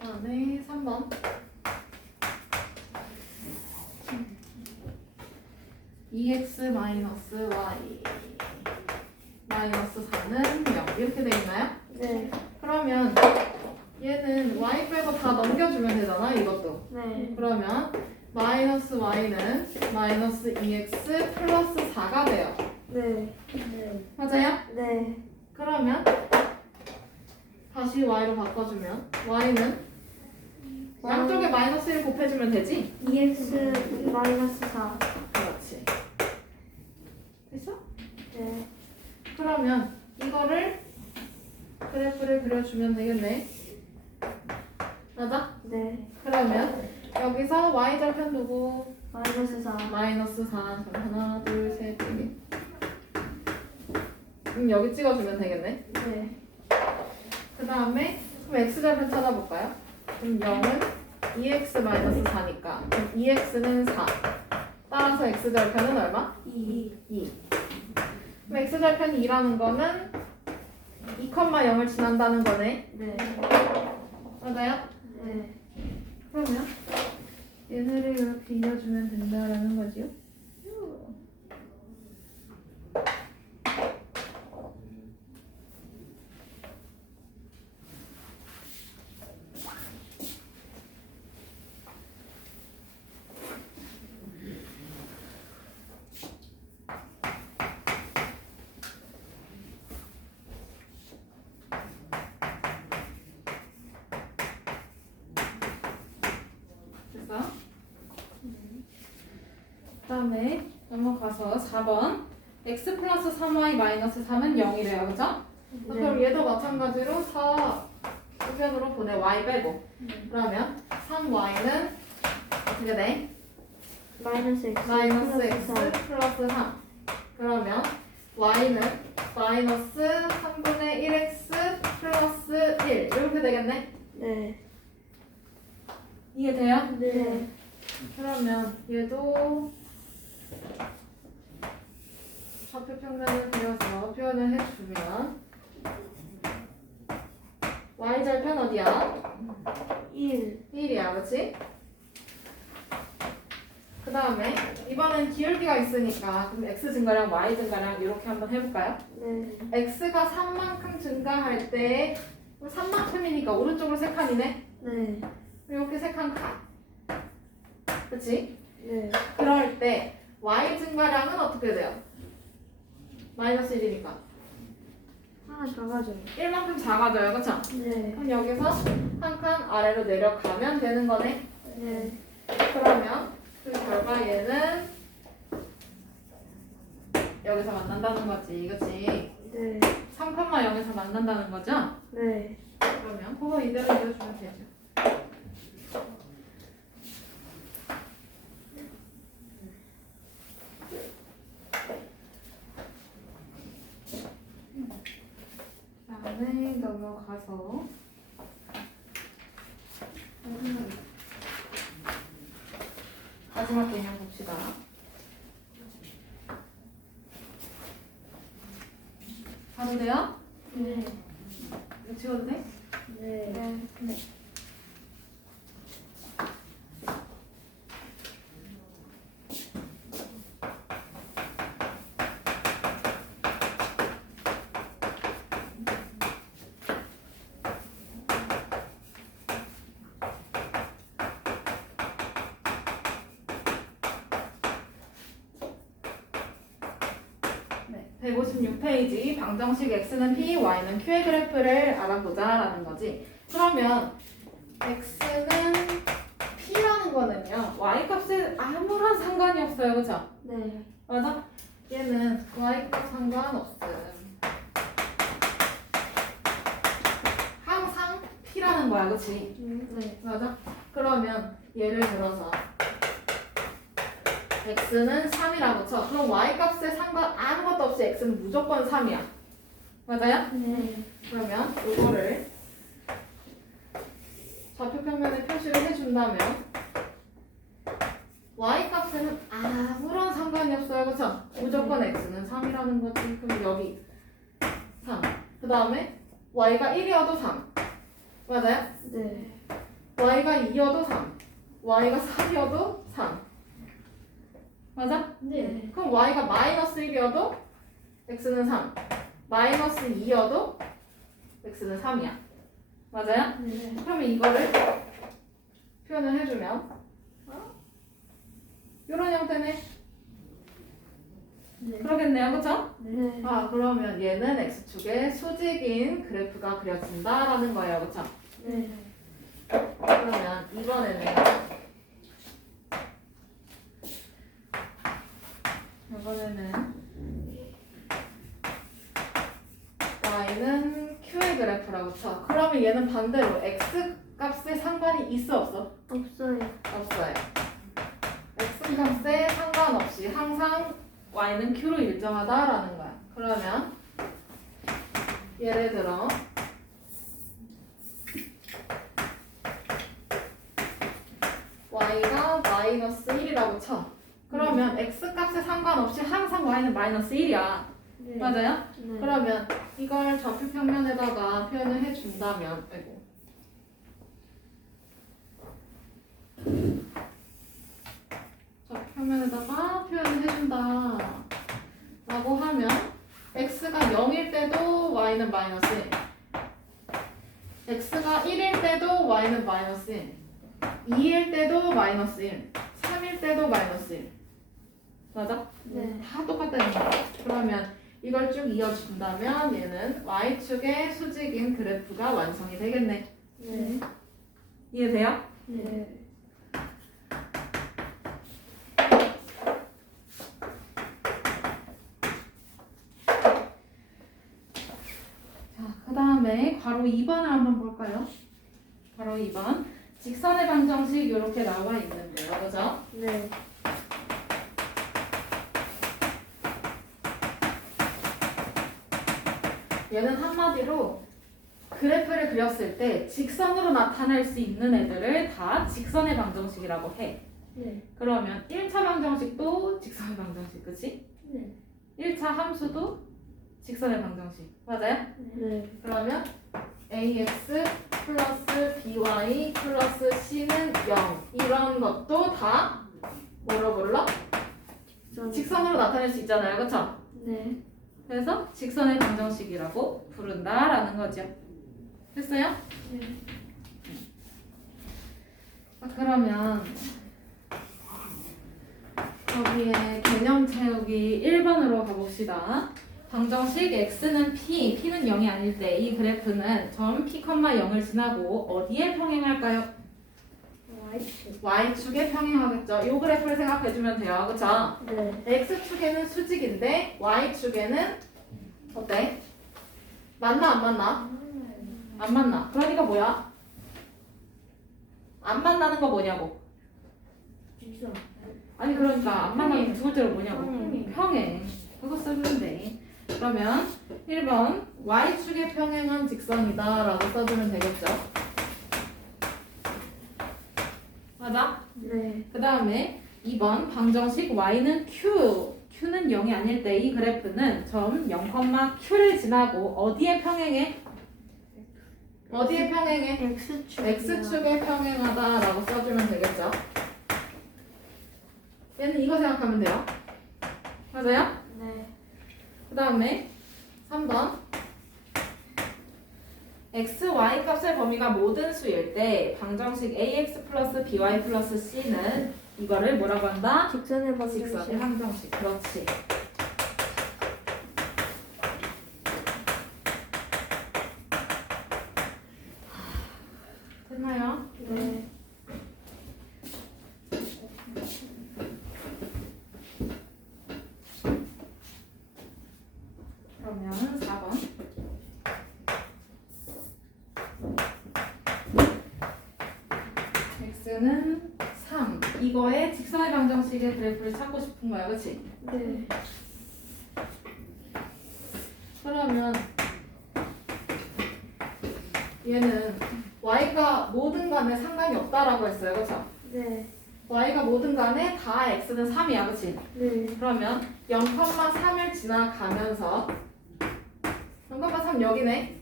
다음에 3번. 2x 마이너스 y 마이너스 4는 0 이렇게 돼 있나요? 네. 그러면 얘는 y 빼고 다 넘겨주면 되잖아 이것도. 네. 그러면 마이너스 y는 마이너스 2x 플러스 4가 돼요. 네. 네. 맞아요? 네. 그러면 다시 y로 바꿔주면 y는 양쪽에 마이너스 1 곱해주면 되지? 2x 마이너스 4. 그렇지. 됐어? 네. 그러면 이거를 그래프를 그려주면 되겠네. 맞아? 네. 그러면 여기서 y절편 누구? 마이너스 4. 마이너스 4. 그럼 하나, 둘, 셋, 네 개. 여기 찍어주면 되겠네. 네. 그 다음에 그럼 x절편 찾아볼까요? 그럼 0은 2x 마이너스 4니까 그럼 2x는 4. 따라서 x절편은 얼마? 2. 2. 그럼 x절편이 2라는 거는 2,0을 지난다는 거네. 네. 맞아요? 네. 그러면 얘네를 이렇게 이어주면 된다라는 거지요? 됐어? 그 다음에 넘어가서 4번 x 플러스 3y 마이너스 3은 0이래요. 그죠? 그럼 얘도 마찬가지로 4 우변으로 보내 y 빼고 그러면 3y는 어떻게 돼? 마이너스 x. 마이너스 플러스 x 3. 플러스 3 그러면 y는 마이너스 3분의 1x 플러스 1 이렇게 되겠네? 네. 이해돼요? 네. 그러면 얘도 좌표평면을 그려서 표현을 해주면 y절편 어디야? 1. 1이야 그치? 그 다음에 이번엔 기울기가 있으니까 그럼 x 증가량 y 증가량 이렇게 한번 해볼까요? 네. x가 3만큼 증가할 때 3만큼이니까 오른쪽으로 3칸이네? 네. 이렇게 3칸 가 그치? 네. 그럴 때 y 증가량은 어떻게 돼요? 마이너스 1이니까 하나 작아져요. 1만큼 작아져요 그쵸? 네. 그럼 여기서 한 칸 아래로 내려가면 되는 거네 네. 그러면 그 결과 얘는 여기서 만난다는 거지. 그치? 네. 3,0에서 만난다는 거죠? 네. 그러면 그거 이대로 이어주면 되죠. 다음에 넘어가서 마지막 개념 봅시다. 봐도 돼요? 네. 이거 지워도 돼? 네. 네. 네, 156페이지 방정식 x는 p, y는 q의 그래프를 알아보자라는 거지. 그러면 x는 p라는 거는요 y 값에 아무런 상관이 없어요, 그렇죠? 네. 맞아? 얘는 y 값 상관없음. 항상 p라는 거야, 그렇지? 네. 맞아? 그러면 예를 들어서 x는 3이라고 쳐. 그럼 y 값에 상관 아무것도 없이 x는 무조건 3이야. 맞아요? 네. 그러면 이거를 좌표평면에 표시를 해준다면 y 값에는 아무런 상관이 없어요. 그쵸? 무조건 x는 3이라는 거지. 그럼 여기 3. 그 다음에 y가 1이어도 3. 맞아요? 네. y가 2여도 3. y가 3이어도 3. 맞아? 네. 그럼 y가 마이너스 1이어도 x는 3. 마이너스 2여도 x는 3이야. 맞아요? 네. 그러면 이거를 표현을 해주면 이런 형태네. 네. 그러겠네요. 그쵸? 네. 아, 그러면 얘는 x축에 수직인 그래프가 그려진다라는 거예요. 그쵸? 네. 그러면 이번에는 y는 q의 그래프라고 쳐. 그러면 얘는 반대로 x 값에 상관이 있어 없어? 없어요. 없어요. x 값에 상관없이 항상 y는 q로 일정하다라는 거야. 그러면 예를 들어 y가 마이너스 1이라고 쳐. 그러면 x 값에 상관없이 항상 y는 마이너스 1이야. 네. 맞아요? 네. 그러면 이걸 좌표평면에다가 표현을 해준다면, 아이고. 좌표평면에다가 표현을 해준다 라고 하면 x가 0일 때도 y는 마이너스 1, x가 1일 때도 y는 마이너스 1, 2일 때도 마이너스 1, 3일 때도 마이너스 1. 맞아? 네. 다 똑같다는 거야. 그러면 이걸 쭉 이어준다면 얘는 y축의 수직인 그래프가 완성이 되겠네. 네. 이해돼요? 네. 자, 그 다음에 괄호 2번을 한번 볼까요? 괄호 2번. 직선의 방정식 이렇게 나와 있는데요. 그죠? 네. 얘는 한마디로 그래프를 그렸을 때 직선으로 나타낼 수 있는 애들을 다 직선의 방정식이라고 해. 네. 그러면 1차 방정식도 직선의 방정식, 그치? 네. 1차 함수도 직선의 방정식. 맞아요? 네. 그러면 ax 플러스 by 플러스 c는 0 이런 것도 다 뭐로 불러? 직선으로 나타낼 수 있잖아요. 그쵸? 네. 그래서 직선의 방정식이라고 부른다라는 거죠. 됐어요? 네. 그러면 거기에 개념 채우기 1번으로 가봅시다. 방정식 x는 p, p는 0이 아닐 때 이 그래프는 점 p, 0을 지나고 어디에 평행할까요? y축. y축에 평행하겠죠. 요 그래프를 생각해주면 돼요. 그쵸? 네. x축에는 수직인데 y축에는 어때? 맞나 안 맞나? 안 맞나? 그러니까 뭐야? 안 만나는 거 뭐냐고? 직선. 아니 그러니까 안 만나는 두 번째로 뭐냐고? 평행. 평행. 그거 써주면 돼. 그러면 1번 y축에 평행한 직선이다 라고 써주면 되겠죠? 맞아? 네. 그 다음에 2번 방정식 y는 q는 0이 아닐 때 이 그래프는 점 0,q를 지나고 어디에 평행해? 어디에 평행해? X축. x축에 평행하다라고 써주면 되겠죠? 얘는 이거 생각하면 돼요. 맞아요? 네. 그 다음에 3번 x, y 값의 범위가 모든 수일 때 방정식 ax 플러스 by 플러스 c는 이거를 뭐라고 한다? 직선의 직선의 방정식. 방정식. 그렇지. 됐나요? 네. 그러면 4번 x는 3 이거의 직선의 방정식의 그래프를 찾고 싶은 거야. 그치? 네. 그러면 얘는 y가 뭐든 간에 상관이 없다라고 했어요. 그쵸? 네. y가 뭐든 간에 다 x는 3이야. 그치? 네. 그러면 0,3을 지나가면서 0,3 여기네.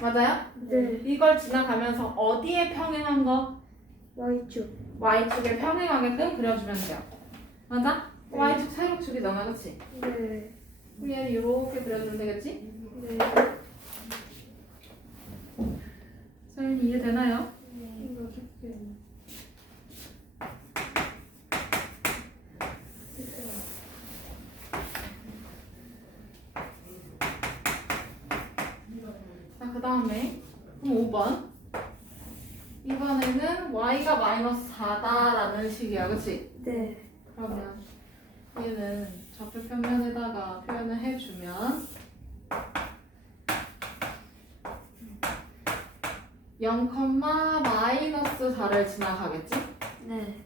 맞아요? 네. 이걸 지나가면서 어디에 평행한 거? Y축. y축에 평행하게끔 그려주면 돼요. 맞아? 네. y축 세로축이잖아. 그치? 네. 그럼 얘는 이렇게 그려주면 되겠지? 네. 선생님 이해되나요? 이거 어떻게? 자, 그 다음에 5번. 이번에는 y가 마이너스 4다라는 식이야. 그치? 네. 그러면 얘는 좌표 평면에다가 표현을 해주면 0, 마이너스 4를 지나가겠지? 네.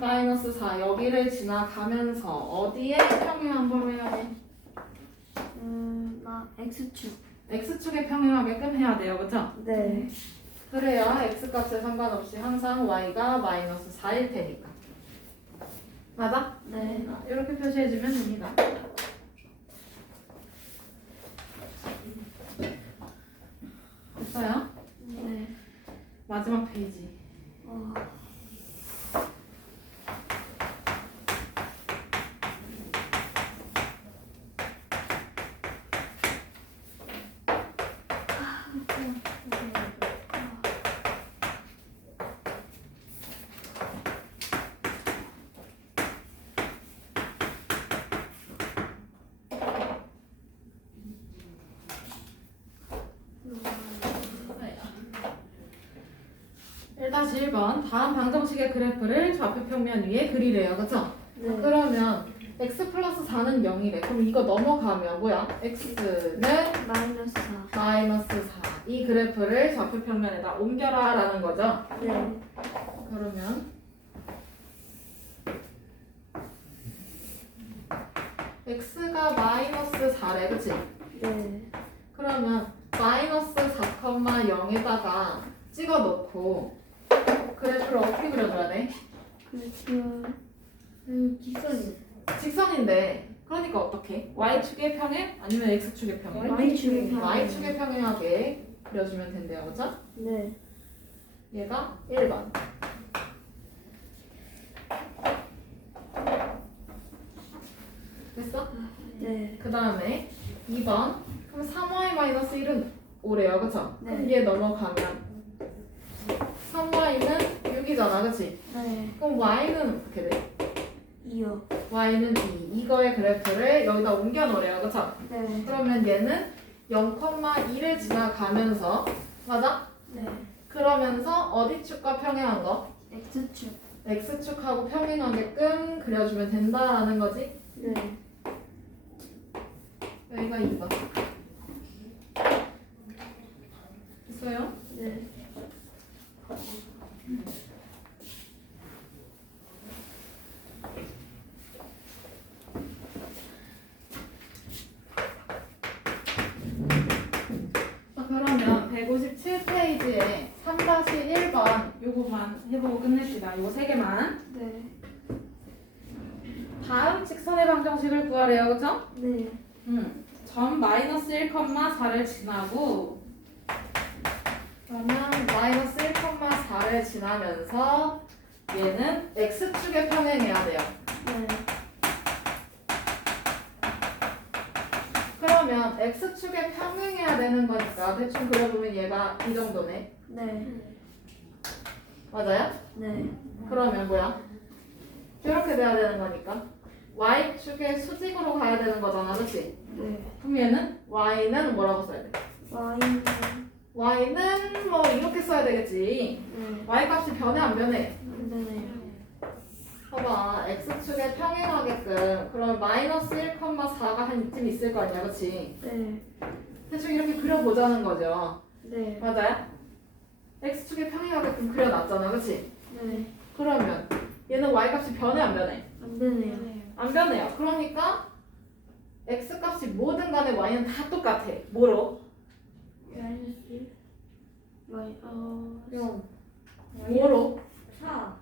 마이너스 4 여기를 지나가면서 어디에 평행한 걸 해야 돼? X축. x축에 평행하게끔 해야 돼요. 그쵸? 네. 그래야 x값에 상관없이 항상 y가 마이너스 4일 테니까. 맞아? 네. 이렇게 표시해주면 됩니다. 됐어요? 네. 마지막 페이지. 어. 다시 1번 다음 방정식의 그래프를 좌표 평면 위에 그리래요. 그쵸? 네. 그러면 x 플러스 4는 0이래. 그럼 이거 넘어가면 뭐야? x는 마이너스 4. 마이너스 4. 이 그래프를 좌표 평면에다 옮겨라 라는 거죠. 네. 그러면 x가 마이너스 4래. 그치? 네. 그러면 마이너스 4,0에다가 찍어 놓고 그래프를 어떻게 그려줘야 돼? 그래프. 직선이. 직선인데 그러니까 어떻게? y축의 평행 아니면 x축의 평행? Y축의 평행. y축의 평행하게 그려주면 된대요. 그쵸? 네. 얘가 1번. 됐어? 네. 그 다음에 2번. 그럼 3y-1은 5래요. 그쵸? 그럼 네. 얘 넘어가면 3y는 6이잖아. 그치? 네. 그럼 y는 어떻게 돼? 2요. y는 2. 이거의 그래프를 여기다 옮겨 놓으래요. 그쵸? 네. 그러면 얘는 0,2를 지나가면서 맞아? 네. 그러면서 어디 축과 평행한 거? X축. X축하고 평행하게끔 그려주면 된다라는 거지? 네. 여기가 2번. 있어요? 네. 그러면 157페이지에 3-1번 요거만 해보고 끝냅시다. 요 세 개만. 네. 다음 직선의 방정식을 구하래요. 그죠? 네. 점 마이너스 1,4를 지나고 그러면 마이너스 1,4를 지나면서 얘는 X축에 평행해야 돼요. 네. 그러면 X축에 평행해야 되는 거니까 대충 그려보면 얘가 이 정도네. 네. 맞아요? 네. 그러면 뭐야? 이렇게 돼야 되는 거니까 Y축의 수직으로 가야 되는 거잖아. 그치? 네. 그럼 얘는 Y는 뭐라고 써야 돼? Y는 Y는 뭐 이렇게 써야 되겠지. 네. Y 값이 변해 안 변해? 네. 봐봐. X축에 평행하게끔 그럼 마이너스 1,4가 한 이쯤 있을 거 아니야. 그치? 네. 대충 이렇게 그려보자는 거죠. 네. 맞아요? X축에 평행하게끔 그려놨잖아. 그치? 네. 그러면 얘는 Y 값이 변해 안 변해? 안 되네요. 안 변해요. 그러니까 X 값이 뭐든 간에 Y는 다 똑같아. 뭐로? 마이너스 뭐로? 4.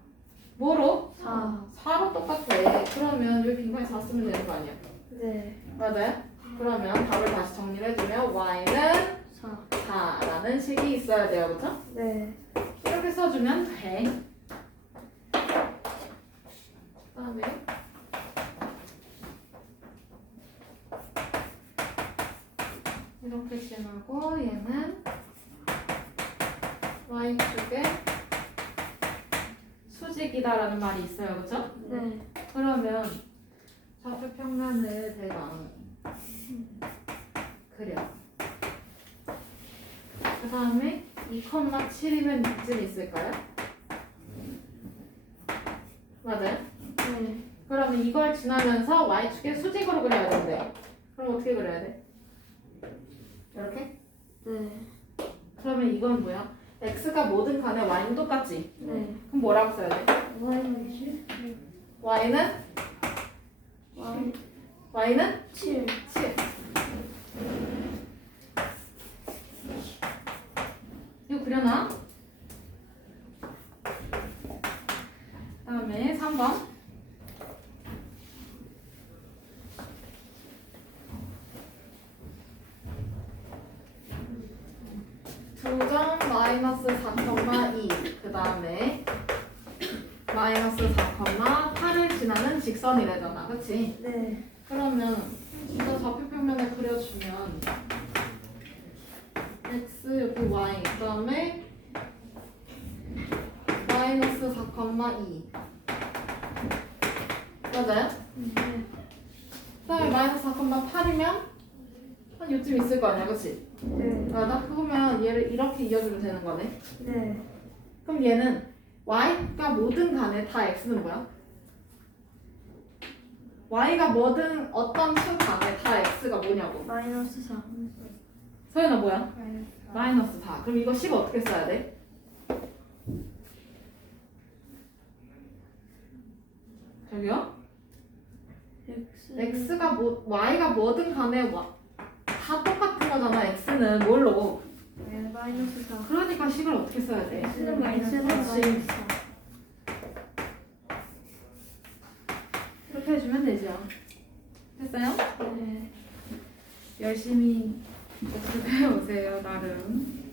뭐로? 4. 4로 똑같아. 그러면 여기 빈칸에 4 쓰면 되는 거 아니야? 네. 맞아요? 그러면 답을 다시 정리를 해주면 Y는 4. 4라는 식이 있어야 돼요. 그쵸? 네. 이렇게 써주면 돼. 그 다음에 이렇게 지나고 얘는 Y축의 수직이다라는 말이 있어요. 그쵸? 네. 그러면 좌표평면을 대강 그려. 그 다음에 2,7이면 이쯤 있을까요? 맞아요? 네. 그러면 이걸 지나면서 Y축의 수직으로 그려야 된대요. 그럼 어떻게 그려야 돼? 이렇게? 네. 그러면 이건 뭐야? X가 뭐든 간에 Y는 똑같지? 네. 그럼 뭐라고 써야 돼? 마이너스 Y는? Y Y는? 7. 7. 이거 그려놔. 다음에 3번. 두 점 마이너스 4,2. 그 다음에 마이너스 4,8을 지나는 직선이 되잖아. 그치? 네. 그러면 이거 좌표평면을 그려주면 x 여기 y 그 다음에 마이너스 4,2 맞아요? 네. 그 다음에 마이너스 4,8이면 한 요쯤 있을 거 아니야. 그치? 네. 나 그러면 얘를 이렇게 이어주면 되는 거네. 네. 그럼 얘는 y가 뭐든 간에 다 x는 뭐야? y가 뭐든 어떤 수 간에 다 x가 뭐냐고. 마이너스 4. 서연아 뭐야? 마이너스 4. 마이너스 4. 그럼 이거 10 어떻게 써야 돼? 저기요? x가 뭐 y가 뭐든 간에 다 똑같은 거잖아. x는 뭘로? 네. 마이너스 4. 그러니까 10을 어떻게 써야 돼? X는 마이너스 X는 4. 마이너스 4. 이렇게 해주면 되죠. 됐어요? 네. 열심히 배워오세요. 나름.